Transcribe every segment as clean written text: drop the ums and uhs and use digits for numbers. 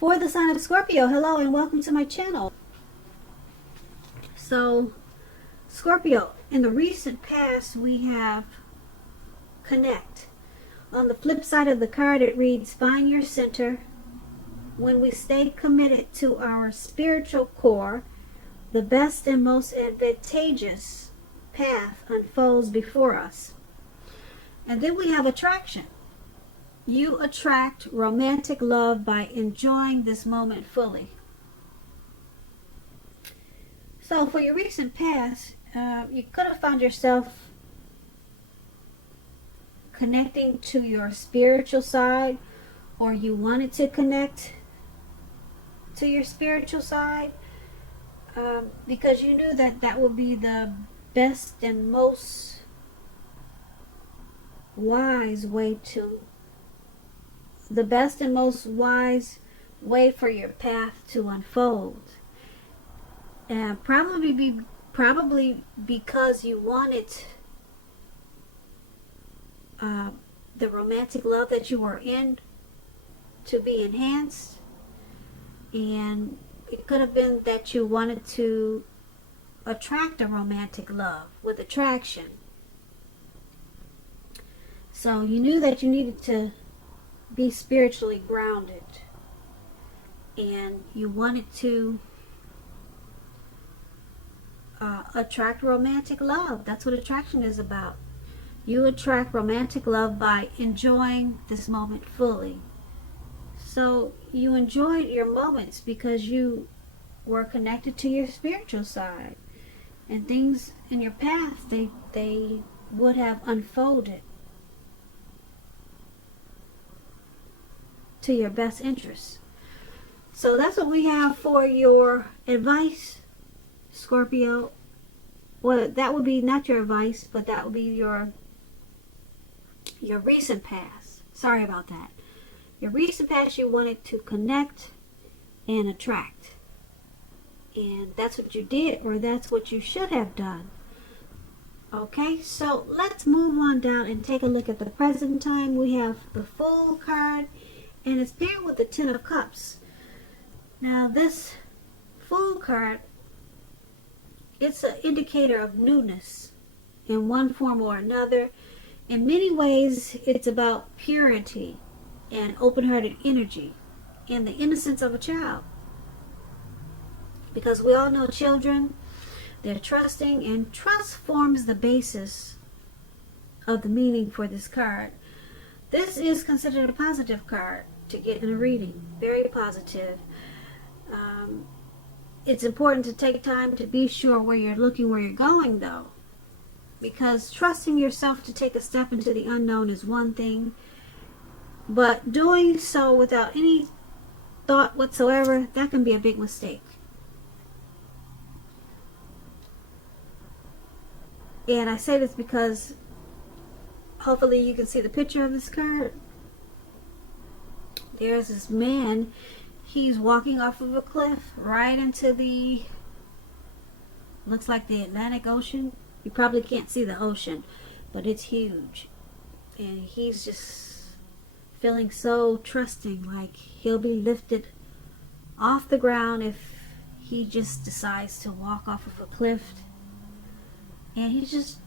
For the sign of Scorpio, hello and welcome to my channel. So, Scorpio, in the recent past we have connect. On the flip side of the card it reads, find your center. When we stay committed to our spiritual core, the best and most advantageous path unfolds before us. And then we have attraction. You attract romantic love by enjoying this moment fully. So for your recent past, you could have found yourself connecting to your spiritual side, or you wanted to connect to your spiritual side because you knew that that would be the best and most wise way for your path to unfold. And probably because you wanted the romantic love that you were in to be enhanced, and it could have been that you wanted to attract a romantic love with attraction. So you knew that you needed to be spiritually grounded, and you wanted to attract romantic love. That's what attraction is about. You attract romantic love by enjoying this moment fully. So you enjoyed your moments because you were connected to your spiritual side, and things in your path they would have unfolded to your best interest. So that's what we have for your advice, Scorpio. Well, that would be not your advice, but that would be your recent past. Sorry about that. Your recent past, you wanted to connect and attract. And that's what you did, or that's what you should have done. Okay, so let's move on down and take a look at the present time. We have the Fool card, and it's paired with the Ten of Cups. Now this Fool card, it's an indicator of newness in one form or another. In many ways, it's about purity and open-hearted energy and the innocence of a child. Because we all know children, they're trusting, and trust forms the basis of the meaning for this card. This is considered a positive card to get in a reading. Very positive. It's important to take time to be sure where you're looking, where you're going, though. Because trusting yourself to take a step into the unknown is one thing, but doing so without any thought whatsoever, that can be a big mistake. And I say this because hopefully you can see the picture of this card. There's this man. He's walking off of a cliff right into the, looks like the Atlantic Ocean. You probably can't see the ocean, but it's huge. And he's just feeling so trusting, like he'll be lifted off the ground if he just decides to walk off of a cliff. And he's just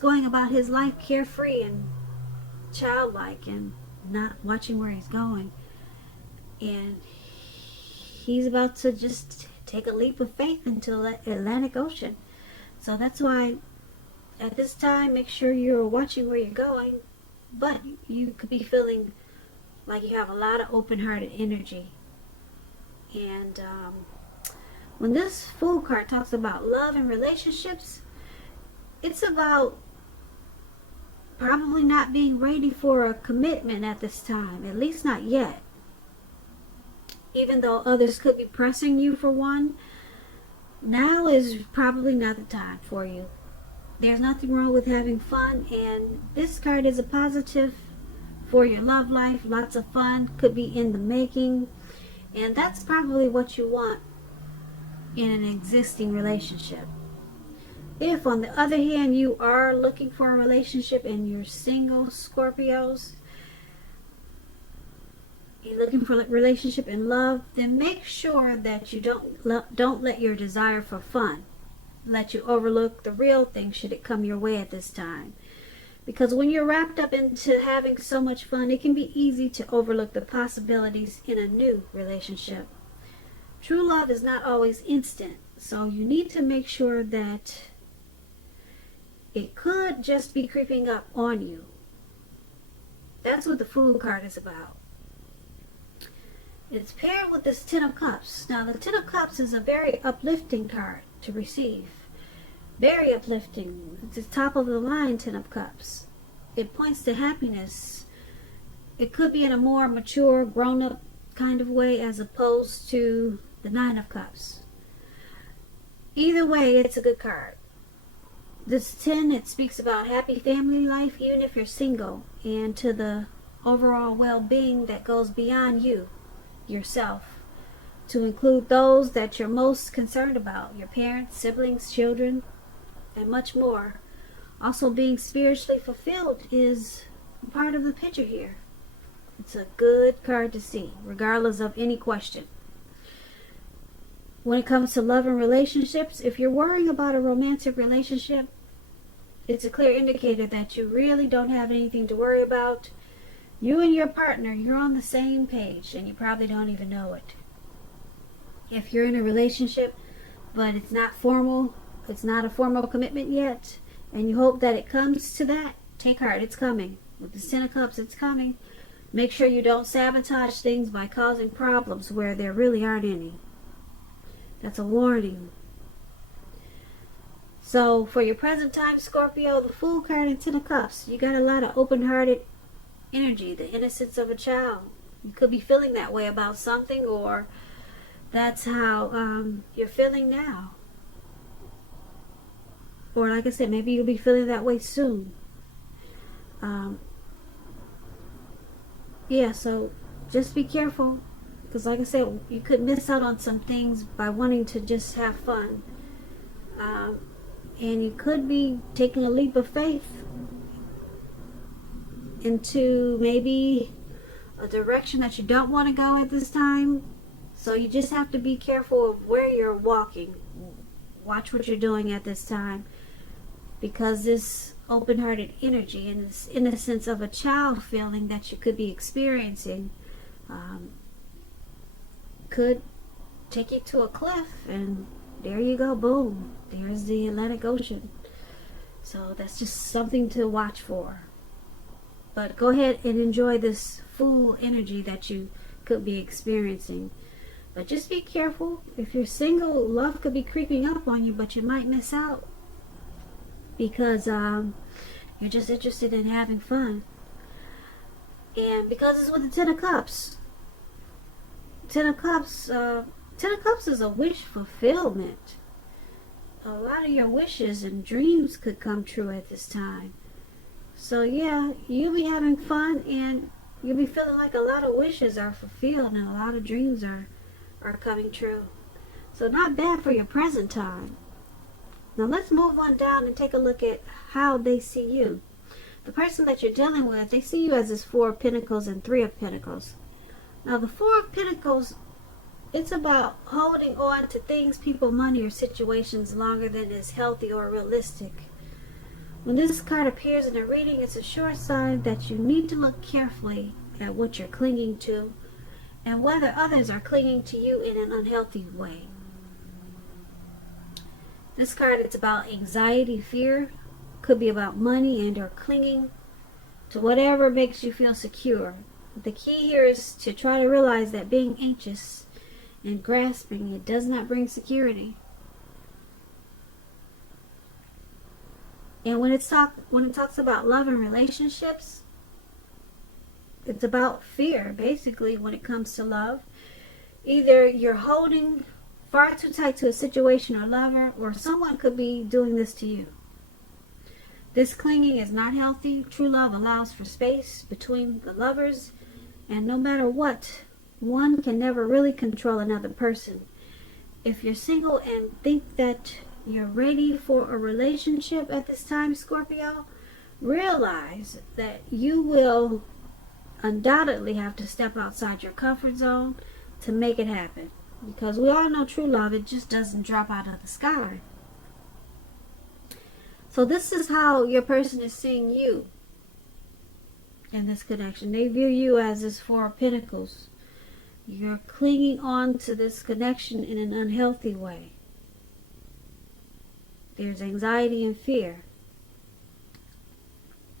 going about his life carefree and childlike and not watching where he's going. And he's about to just take a leap of faith into the Atlantic Ocean. So that's why at this time, make sure you're watching where you're going. But you could be feeling like you have a lot of open-hearted energy. And when this Fool card talks about love and relationships, it's about probably not being ready for a commitment at this time. At least not yet. Even though others could be pressing you for one, now is probably not the time for you. There's nothing wrong with having fun, and this card is a positive for your love life. Lots of fun could be in the making, and that's probably what you want in an existing relationship. If, on the other hand, you are looking for a relationship and you're single, Scorpios, you're looking for a relationship and love, then make sure that you don't let your desire for fun let you overlook the real thing should it come your way at this time. Because when you're wrapped up into having so much fun, it can be easy to overlook the possibilities in a new relationship. True love is not always instant, so you need to make sure that it could just be creeping up on you. That's what the Fool card is about. It's paired with this Ten of Cups. Now, the Ten of Cups is a very uplifting card to receive. Very uplifting. It's the top of the line Ten of Cups. It points to happiness. It could be in a more mature, grown-up kind of way as opposed to the Nine of Cups. Either way, it's a good card. This 10, it speaks about happy family life, even if you're single, and to the overall well-being that goes beyond you, yourself, to include those that you're most concerned about, your parents, siblings, children, and much more. Also, being spiritually fulfilled is part of the picture here. It's a good card to see, regardless of any question. When it comes to love and relationships, if you're worrying about a romantic relationship, it's a clear indicator that you really don't have anything to worry about. You and your partner, you're on the same page, and you probably don't even know it. If you're in a relationship, but it's not formal, it's not a formal commitment yet, and you hope that it comes to that, take heart, it's coming. With the Ten of Cups, it's coming. Make sure you don't sabotage things by causing problems where there really aren't any. That's a warning. So, for your present time, Scorpio, the Fool card and Ten of Cups, you got a lot of open-hearted energy, the innocence of a child. You could be feeling that way about something, or that's how you're feeling now. Or like I said, maybe you'll be feeling that way soon. Yeah, so just be careful. Because like I said, you could miss out on some things by wanting to just have fun. And you could be taking a leap of faith into maybe a direction that you don't want to go at this time. So you just have to be careful of where you're walking. Watch what you're doing at this time. Because this open-hearted energy and this innocence of a child feeling that you could be experiencing could take you to a cliff, and there you go, boom, there's the Atlantic Ocean. So that's just something to watch for. But go ahead and enjoy this Fool energy that you could be experiencing. But just be careful. If you're single, love could be creeping up on you, but you might miss out because you're just interested in having fun. And because it's with the Ten of Cups, Ten of Cups is a wish fulfillment. A lot of your wishes and dreams could come true at this time. So yeah, you'll be having fun, and you'll be feeling like a lot of wishes are fulfilled and a lot of dreams are coming true. So not bad for your present time. Now let's move on down and take a look at how they see you. The person that you're dealing with, they see you as this Four of Pentacles and Three of Pentacles. Now the Four of Pentacles, it's about holding on to things, people, money, or situations longer than is healthy or realistic. When this card appears in a reading, it's a sure sign that you need to look carefully at what you're clinging to and whether others are clinging to you in an unhealthy way. This card, it's about anxiety, fear, could be about money and or clinging to whatever makes you feel secure. The key here is to try to realize that being anxious and grasping, it does not bring security. And when it talks about love and relationships, it's about fear, basically, when it comes to love. Either you're holding far too tight to a situation or lover, or someone could be doing this to you. This clinging is not healthy. True love allows for space between the lovers, and no matter what, one can never really control another person. If you're single and think that you're ready for a relationship at this time, Scorpio, realize that you will undoubtedly have to step outside your comfort zone to make it happen. Because we all know true love, it just doesn't drop out of the sky. So this is how your person is seeing you in this connection. They view you as this Four of Pentacles. You're clinging on to this connection in an unhealthy way. There's anxiety and fear.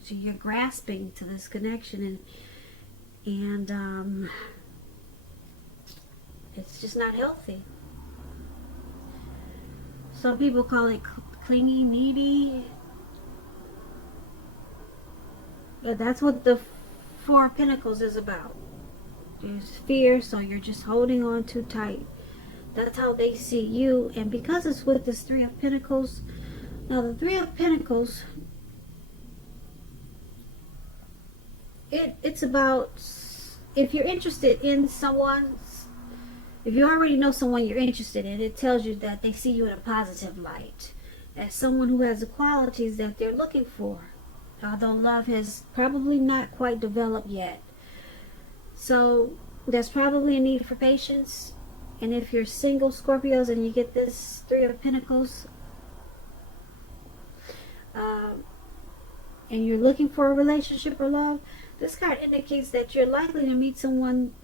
So you're grasping to this connection, and it's just not healthy. Some people call it clingy, needy. But that's what the Four of Pentacles is about. There's fear, so you're just holding on too tight. That's how they see you. And because it's with this Three of Pentacles, now the Three of Pentacles, it's about, if you're interested in someone, if you already know someone you're interested in, it tells you that they see you in a positive light, as someone who has the qualities that they're looking for, although love has probably not quite developed yet. So there's probably a need for patience. And if you're single, Scorpios, and you get this Three of Pentacles, and you're looking for a relationship or love, this card indicates that you're likely to meet someone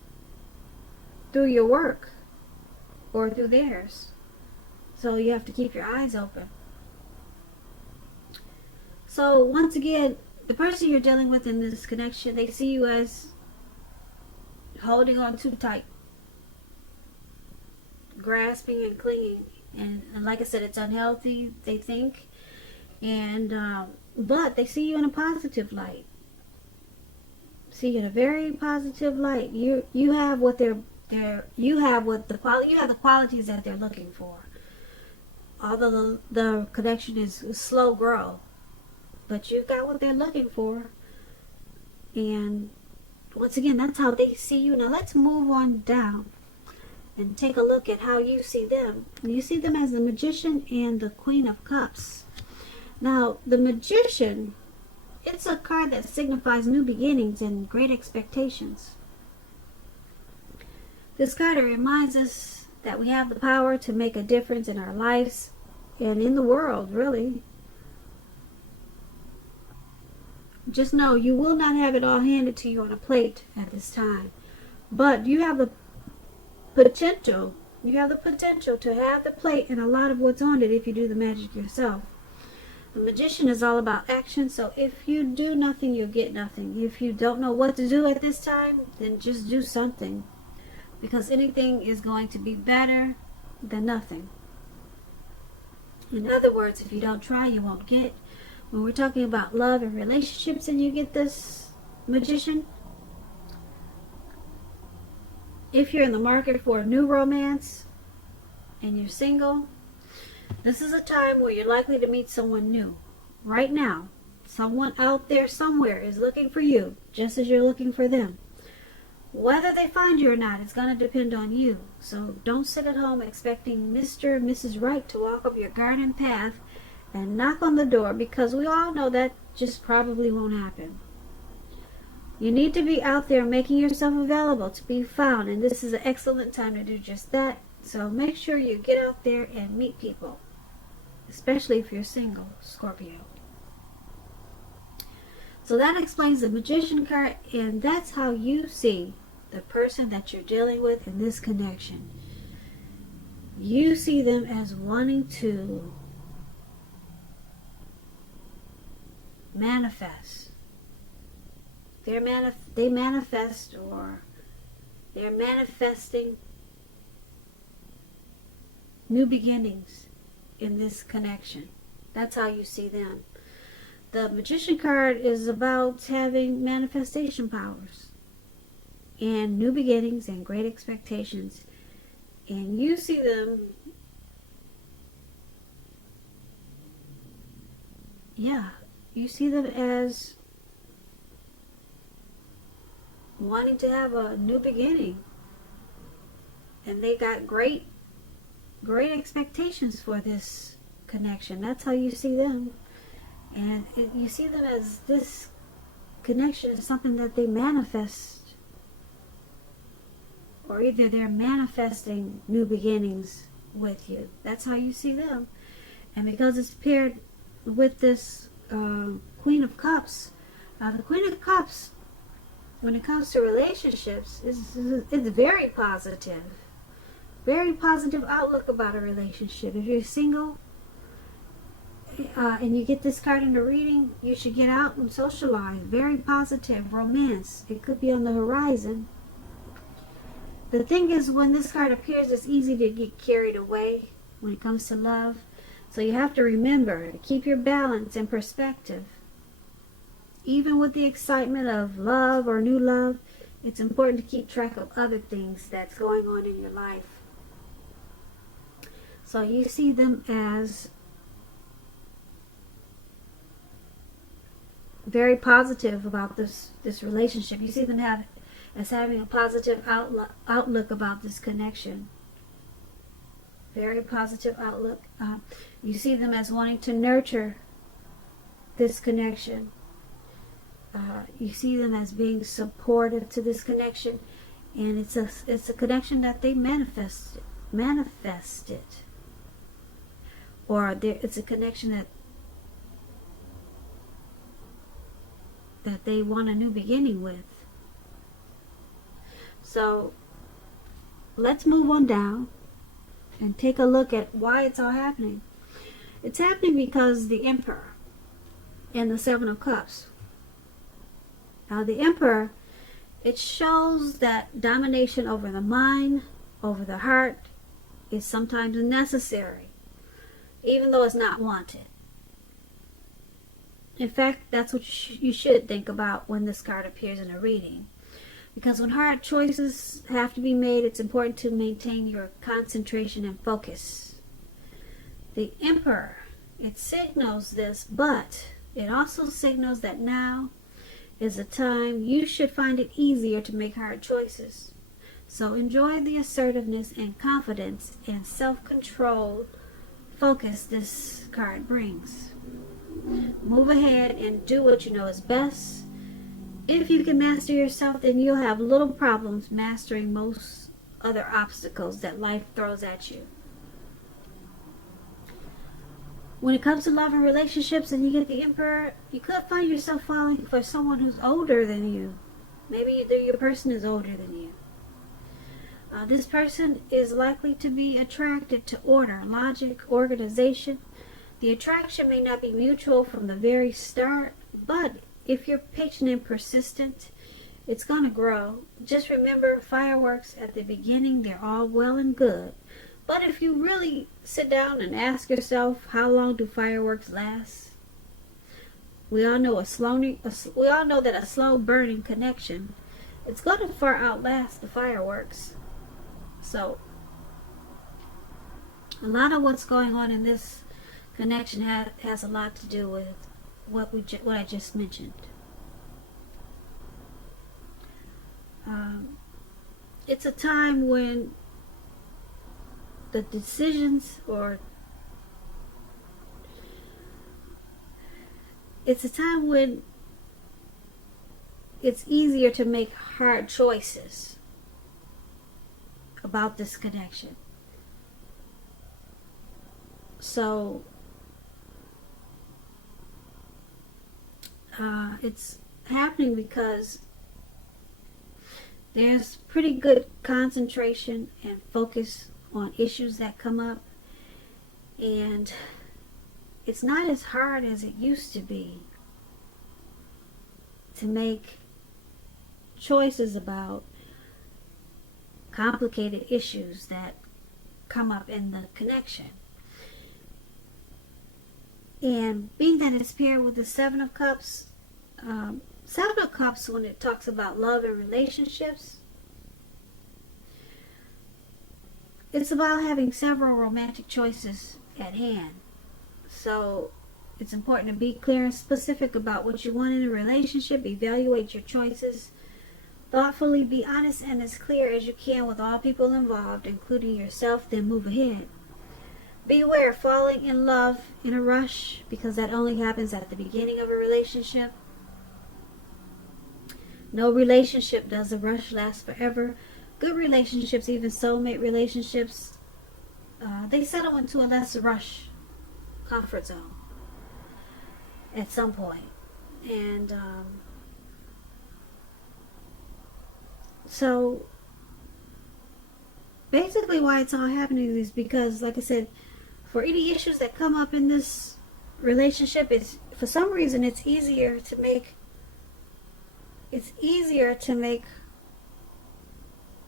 through your work or through theirs. So you have to keep your eyes open. So once again, the person you're dealing with in this connection, they see you as holding on too tight, grasping and clinging, and like I said, it's unhealthy, they think, and but they see you in a positive light. See you in a very positive light. You have what you have the qualities that they're looking for. Although the connection is slow grow, but you've got what they're looking for. And once again, that's how they see you. Now let's move on down and take a look at how you see them. You see them as the Magician and the Queen of Cups. Now, the Magician, it's a card that signifies new beginnings and great expectations. This card reminds us that we have the power to make a difference in our lives and in the world, really. Just know you will not have it all handed to you on a plate at this time. But you have the potential to have the plate and a lot of what's on it if you do the magic yourself. The Magician is all about action, so if you do nothing, you'll get nothing. If you don't know what to do at this time, then just do something. Because anything is going to be better than nothing. In other words, if you don't try, you won't get. When we're talking about love and relationships and you get this Magician, if you're in the market for a new romance and you're single, this is a time where you're likely to meet someone new. Right now, someone out there somewhere is looking for you, just as you're looking for them. Whether they find you or not, it's going to depend on you. So don't sit at home expecting Mr. and Mrs. Right to walk up your garden path and knock on the door, because we all know that just probably won't happen. You need to be out there making yourself available to be found, and this is an excellent time to do just that. So make sure you get out there and meet people, especially if you're single, Scorpio. So that explains the Magician card, and that's how you see the person that you're dealing with in this connection. You see them as wanting to manifest. They manifest, or they're manifesting new beginnings in this connection. That's how you see them. The Magician card is about having manifestation powers and new beginnings and great expectations. And you see them, you see them as wanting to have a new beginning. And they got great expectations for this connection. That's how you see them. And you see them as this connection is something that they manifest, or either they're manifesting new beginnings with you. That's how you see them. And because it's paired with this Queen of Cups, the Queen of Cups, when it comes to relationships, it's very positive. Very positive outlook about a relationship. If you're single and you get this card in the reading, you should get out and socialize. Very positive. Romance. It could be on the horizon. The thing is, when this card appears, it's easy to get carried away when it comes to love. So you have to remember to keep your balance and perspective. Even with the excitement of love or new love, it's important to keep track of other things that's going on in your life. So you see them as very positive about this relationship. You see them as having a positive outlook about this connection. Very positive outlook. You see them as wanting to nurture this connection. You see them as being supportive to this connection, and it's a connection that they manifested, or it's a connection that they want a new beginning with. So let's move on down and take a look at why it's all happening. It's happening because the Emperor and the Seven of Cups. Now the Emperor, it shows that domination over the mind, over the heart, is sometimes necessary, even though it's not wanted. In fact, that's what you should think about when this card appears in a reading. Because when hard choices have to be made, it's important to maintain your concentration and focus. The Emperor, it signals this, but it also signals that now is a time you should find it easier to make hard choices. So enjoy the assertiveness and confidence and self-control focus this card brings. Move ahead and do what you know is best. If you can master yourself, then you'll have little problems mastering most other obstacles that life throws at you. When it comes to love and relationships and you get the Emperor, you could find yourself falling for someone who's older than you. Maybe your person is older than you. This person is likely to be attracted to order, logic, organization. The attraction may not be mutual from the very start, but if you're patient and persistent, it's going to grow. Just remember, fireworks at the beginning, they're all well and good. But if you really sit down and ask yourself, how long do fireworks last? We all know that a slow burning connection, it's going to far outlast the fireworks. So, a lot of what's going on in this connection has a lot to do with what I just mentioned. It's a time when the decisions, or it's a time when it's easier to make hard choices about this connection. So it's happening because there's pretty good concentration and focus on issues that come up, and it's not as hard as it used to be to make choices about complicated issues that come up in the connection. And being that it's paired with the Seven of Cups, when it talks about love and relationships, it's about having several romantic choices at hand. So it's important to be clear and specific about what you want in a relationship. Evaluate your choices thoughtfully. Be honest and as clear as you can with all people involved, including yourself, then move ahead. Beware of falling in love in a rush, because that only happens at the beginning of a relationship. No relationship does a rush last forever. Good relationships, even soulmate relationships, they settle into a less rush comfort zone at some point. And so basically why it's all happening is because, like I said, for any issues that come up in this relationship, it's for some reason it's easier to make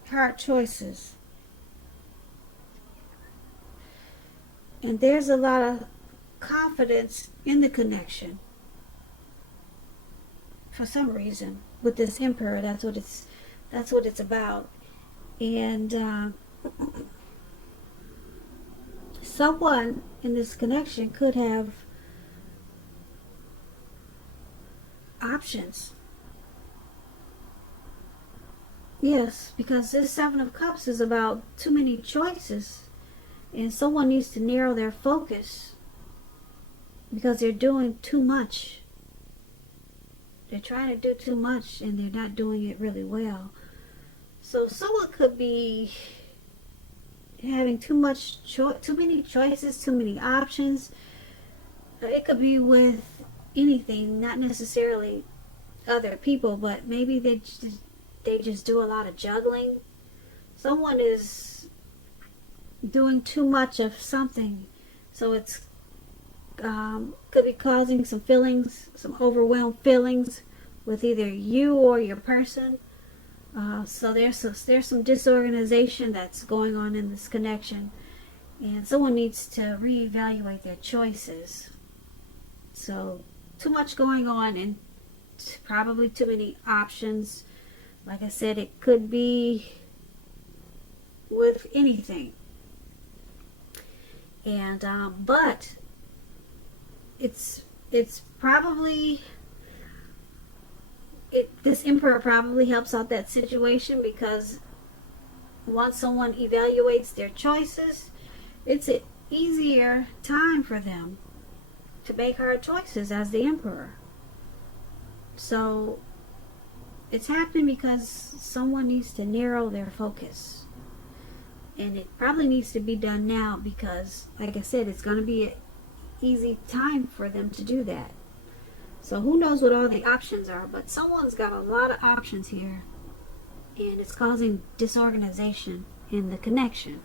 hard choices. And there's a lot of confidence in the connection for some reason with this emperor. That's what it's about. And someone in this connection could have options. Yes, because this Seven of Cups is about too many choices, and someone needs to narrow their focus because they're doing too much. They're trying to do too much and they're not doing it really well. So someone could be having too many choices, too many options. It could be with anything, not necessarily other people, but maybe they just do a lot of juggling. Someone is doing too much of something, so it's could be causing some overwhelmed feelings with either you or your person. So there's some disorganization that's going on in this connection, and someone needs to reevaluate their choices. So too much going on and probably too many options. Like I said, it could be with anything. And but it's probably this emperor probably helps out that situation, because once someone evaluates their choices, it's an easier time for them to make hard choices as the emperor. So it's happening because someone needs to narrow their focus. And it probably needs to be done now because, like I said, it's going to be an easy time for them to do that. So who knows what all the options are, but someone's got a lot of options here. And it's causing disorganization in the connection.